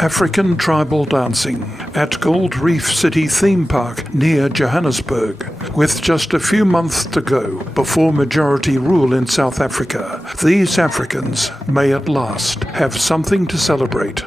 African tribal dancing at Gold Reef City Theme Park near Johannesburg. With just a few months to go before majority rule in South Africa, these Africans may at last have something to celebrate.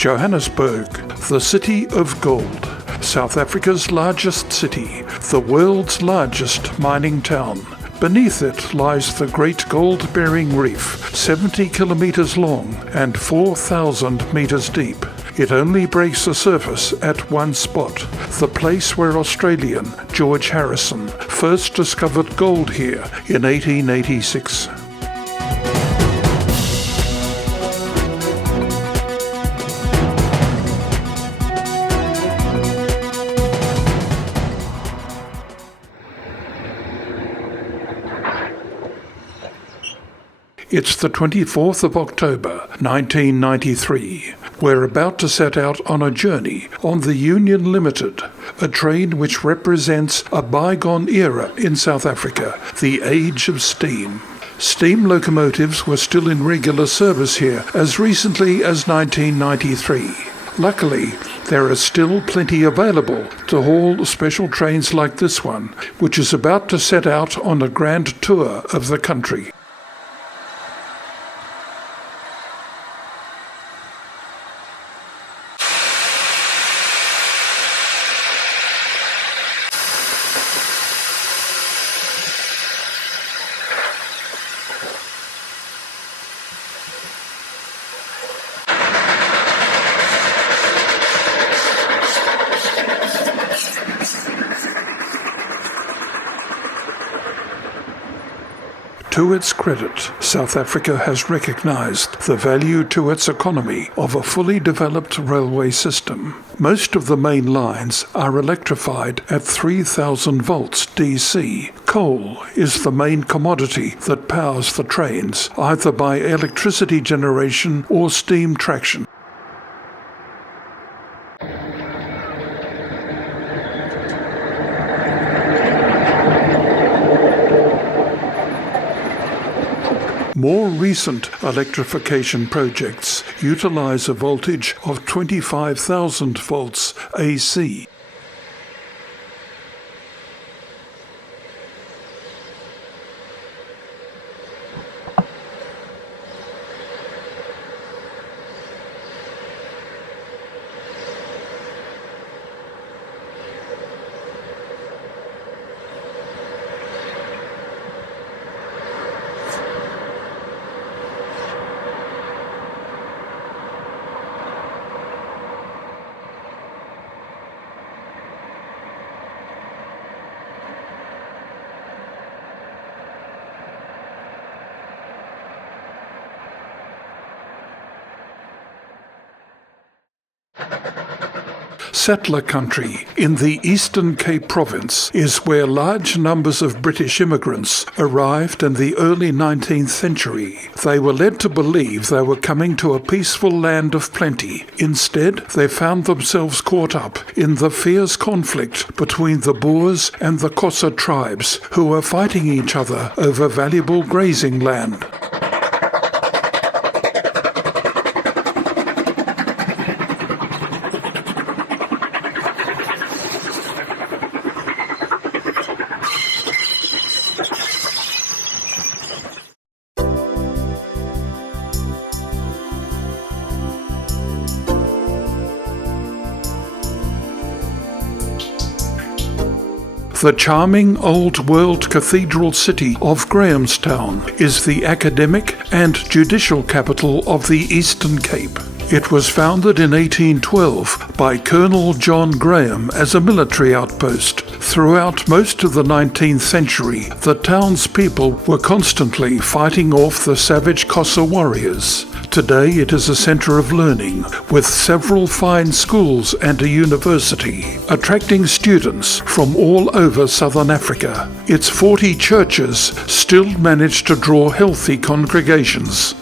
Johannesburg, the city of gold, South Africa's largest city, the world's largest mining town. Beneath it lies the Great Gold-Bearing Reef, 70 kilometers long and 4,000 meters deep. It only breaks the surface at one spot, the place where Australian George Harrison first discovered gold here in 1886. It's the 24th of October, 1993. We're about to set out on a journey on the Union Limited, a train which represents a bygone era in South Africa, the age of steam. Steam locomotives were still in regular service here as recently as 1993. Luckily, there are still plenty available to haul special trains like this one, which is about to set out on a grand tour of the country. To its credit, South Africa has recognized the value to its economy of a fully developed railway system. Most of the main lines are electrified at 3,000 volts DC. Coal is the main commodity that powers the trains, either by electricity generation or steam traction. More recent electrification projects utilize a voltage of 25,000 volts AC. Settler country in the Eastern Cape Province is where large numbers of British immigrants arrived in the early 19th century. They were led to believe they were coming to a peaceful land of plenty. Instead, they found themselves caught up in the fierce conflict between the Boers and the Xhosa tribes, who were fighting each other over valuable grazing land. The charming old-world cathedral city of Grahamstown is the academic and judicial capital of the Eastern Cape. It was founded in 1812 by Colonel John Graham as a military outpost. Throughout most of the 19th century, the townspeople were constantly fighting off the savage Xhosa warriors. Today it is a centre of learning, with several fine schools and a university, attracting students from all over southern Africa. Its 40 churches still manage to draw healthy congregations.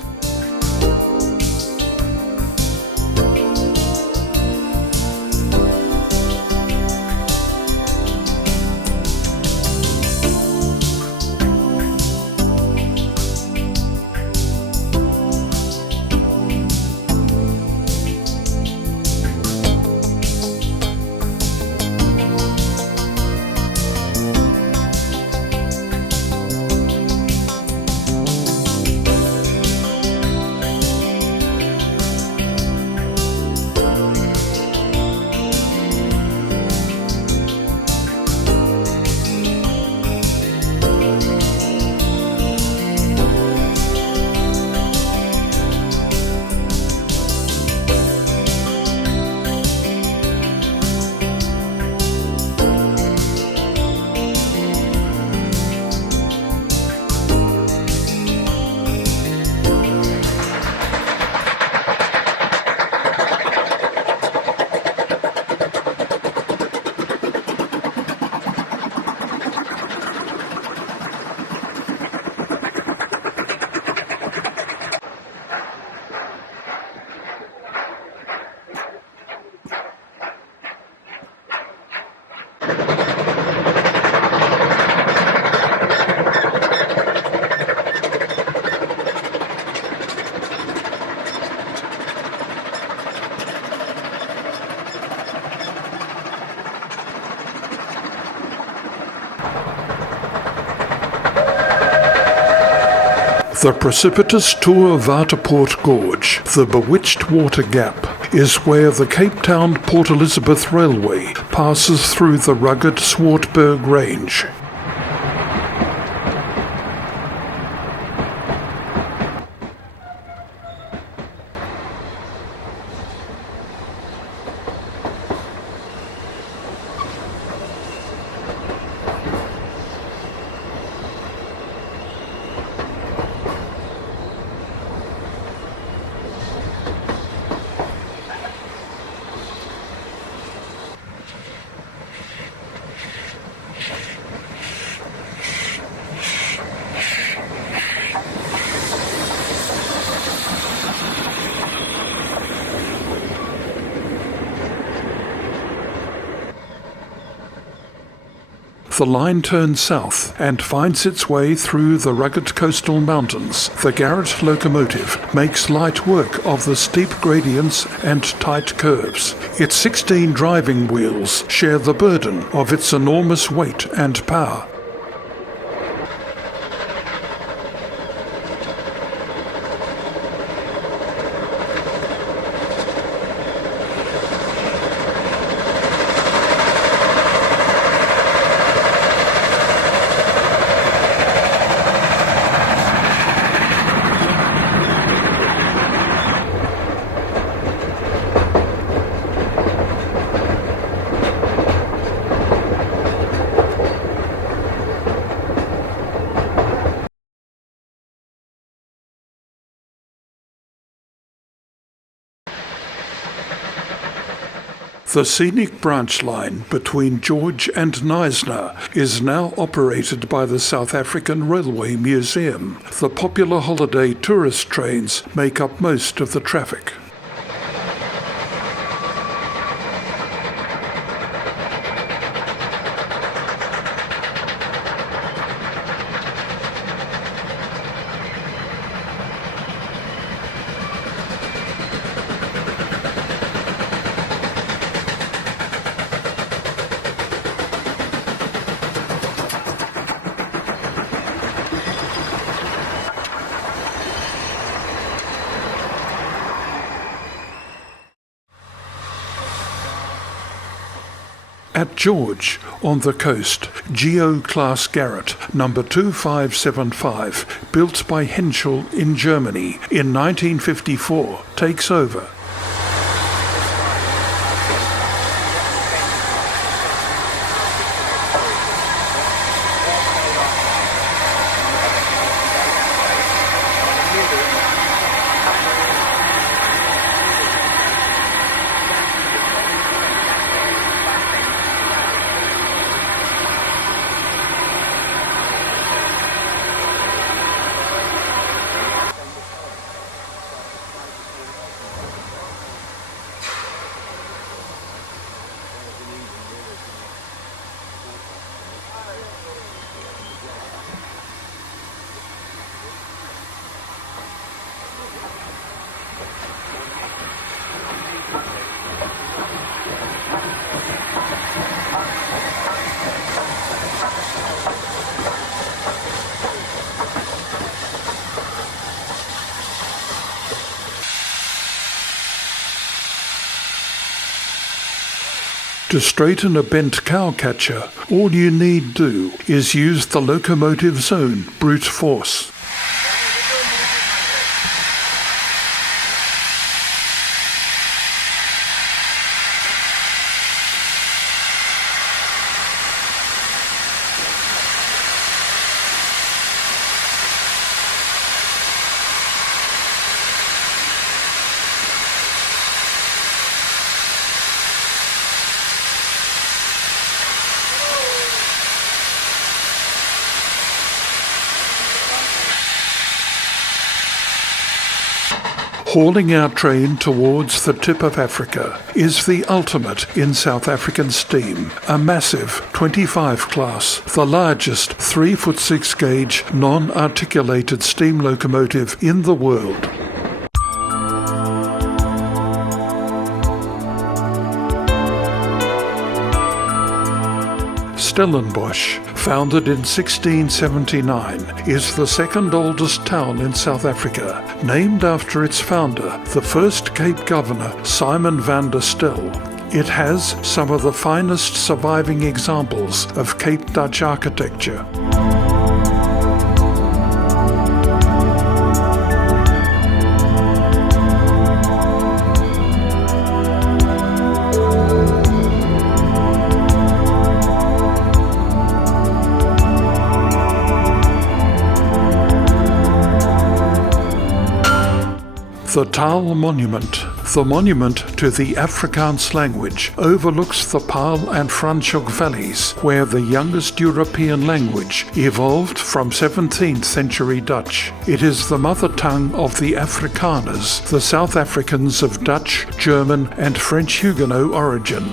The precipitous Tuawaterpoort Gorge, the Bewitched Water Gap, is where the Cape Town Port Elizabeth Railway passes through the rugged Swartberg Range. The line turns south and finds its way through the rugged coastal mountains. The Garratt locomotive makes light work of the steep gradients and tight curves. Its 16 driving wheels share the burden of its enormous weight and power. The scenic branch line between George and Knysna is now operated by the South African Railway Museum. The popular holiday tourist trains make up most of the traffic. At George, on the coast, Geo-class Garratt number 2575, built by Henschel in Germany in 1954, takes over. To straighten a bent cow catcher, all you need do is use the locomotive's own brute force. Hauling our train towards the tip of Africa is the ultimate in South African steam, a massive 25 class, the largest 3-foot-6 gauge non-articulated steam locomotive in the world. Stellenbosch, founded in 1679, is the second oldest town in South Africa, named after its founder, the first Cape Governor, Simon van der Stel. It has some of the finest surviving examples of Cape Dutch architecture. The Taal Monument, the monument to the Afrikaans language, overlooks the Paarl and Franschhoek valleys, where the youngest European language evolved from 17th century Dutch. It is the mother tongue of the Afrikaners, the South Africans of Dutch, German and French Huguenot origin.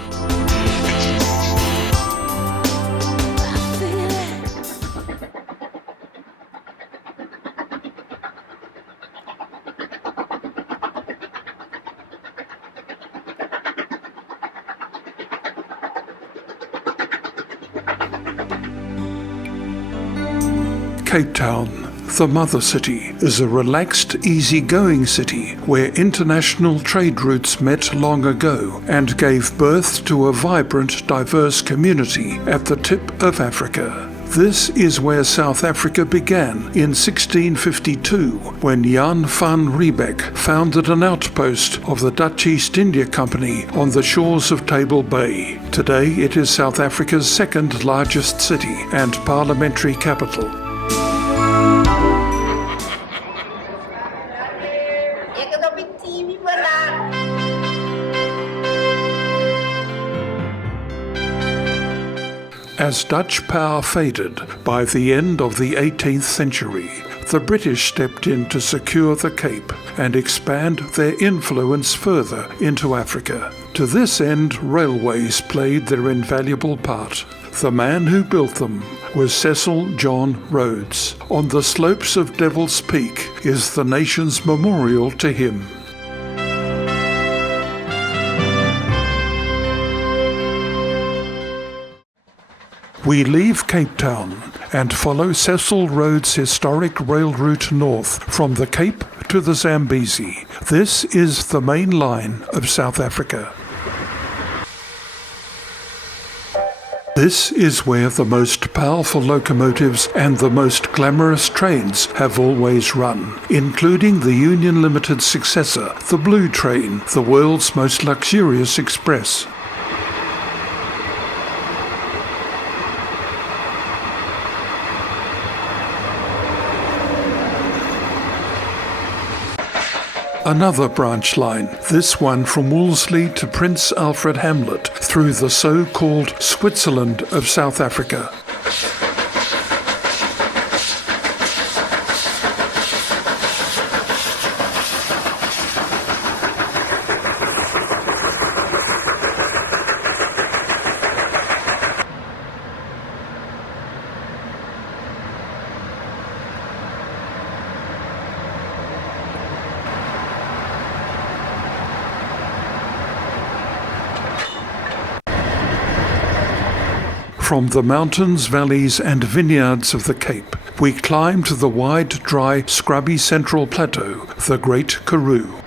Cape Town, the mother city, is a relaxed, easy-going city where international trade routes met long ago and gave birth to a vibrant, diverse community at the tip of Africa. This is where South Africa began in 1652, when Jan van Riebeck founded an outpost of the Dutch East India Company on the shores of Table Bay. Today it is South Africa's second largest city and parliamentary capital. As Dutch power faded by the end of the 18th century, the British stepped in to secure the Cape and expand their influence further into Africa. To this end, railways played their invaluable part. The man who built them was Cecil John Rhodes. On the slopes of Devil's Peak is the nation's memorial to him. We leave Cape Town and follow Cecil Rhodes' historic rail route north from the Cape to the Zambezi. This is the main line of South Africa. This is where the most powerful locomotives and the most glamorous trains have always run, including the Union Limited successor, the Blue Train, the world's most luxurious express. Another branch line, this one from Wolseley to Prince Alfred Hamlet, through the so-called Switzerland of South Africa. From the mountains, valleys and vineyards of the Cape, we climb to the wide, dry, scrubby central plateau, the Great Karoo.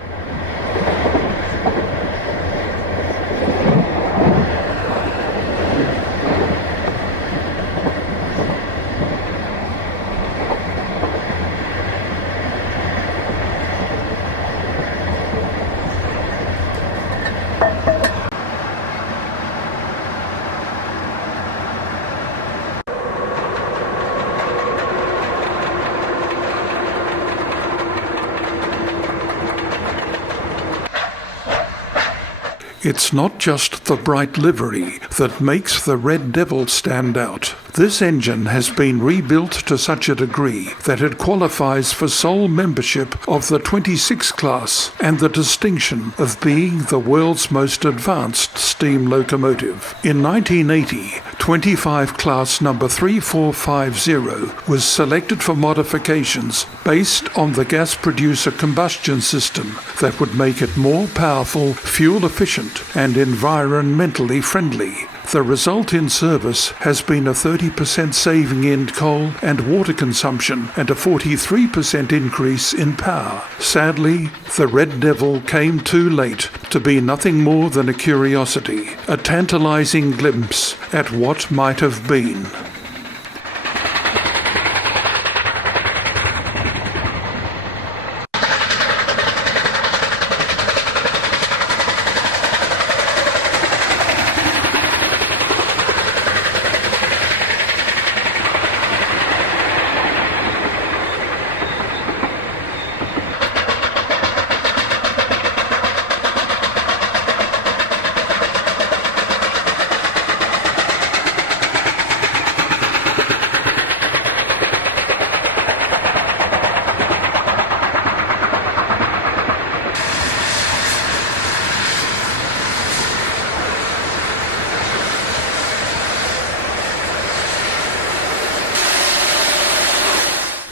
It's not just the bright livery that makes the Red Devil stand out. This engine has been rebuilt to such a degree that it qualifies for sole membership of the 26 class and the distinction of being the world's most advanced steam locomotive. In 1980, 25 class number 3450 was selected for modifications based on the gas producer combustion system that would make it more powerful, fuel efficient and environmentally friendly. The result in service has been a 30% saving in coal and water consumption and a 43% increase in power. Sadly, the Red Devil came too late to be nothing more than a curiosity, a tantalizing glimpse at what might have been.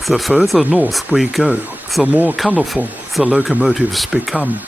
The further north we go, the more colourful the locomotives become.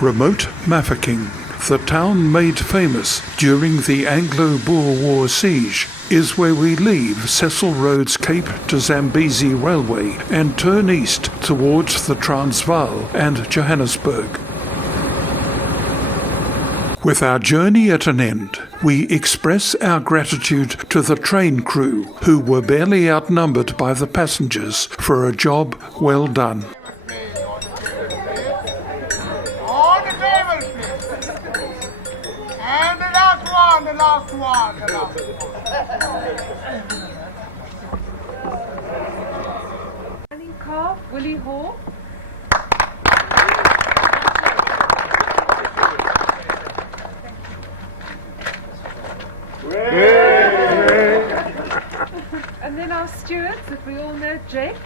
Remote Mafeking, the town made famous during the Anglo-Boer War siege, is where we leave Cecil Road's Cape to Zambezi Railway and turn east towards the Transvaal and Johannesburg. With our journey at an end, we express our gratitude to the train crew, who were barely outnumbered by the passengers, for a job well done. The last one. Running calf, Willie Hall. And then our stewards, if we all know Jake.